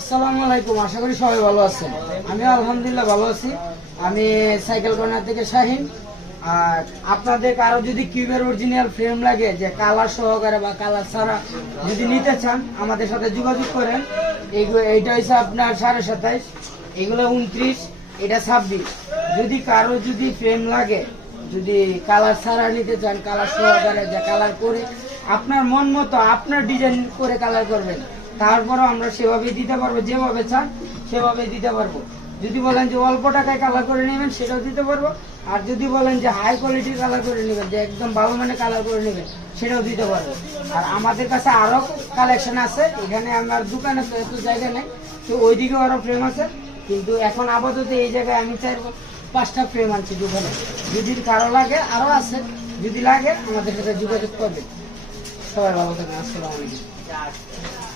আসসালামু আলাইকুম, আশা করি সবাই ভালো আছেন। আমি আলহামদুলিল্লাহ ভালো আছি। আমি সাইকেল কর্নার থেকে শাহিন। আর আপনাদের কারো যদি কিউবের অরিজিনাল ফ্রেম লাগে, যে কালার সহকারে বা কালার ছাড়া যদি নিতে চান, আমাদের সাথে যোগাযোগ করেন। এইটা হচ্ছে আপনার 27.5, এগুলো 29, এটা 26। যদি কারো যদি ফ্রেম লাগে, যদি কালার ছাড়া নিতে চান, কালার সহকারে যে কালার করে আপনার মন মতো আপনার ডিজাইন করে কালার করবেন, তারপরও আমরা সেভাবে দিতে পারবো। যেভাবে চান সেভাবে দিতে পারবো। যদি বলেন যে অল্প টাকায় কালার করে নেবেন, সেটাও দিতে পারবো। আর যদি বলেন যে হাই কোয়ালিটির কালার করে নেবেন, যে একদম ভালো মানের কালার করে নেবেন, সেটাও দিতে পারবো। আর আমাদের কাছে আরো কালেকশন আছে। এখানে আমার দোকানে তো এত জায়গা নেই, তো ওইদিকে আরো ফ্রেম আছে। কিন্তু এখন আপাতত এই জায়গায় আমি 4-5টা ফ্রেম আনছি দোকানে। যদি কারো লাগে আরো আছে, যদি লাগে আমাদের সাথে যোগাযোগ করবেন। সবাই ভালো থাকবেন। আসসালামু আলাইকুম।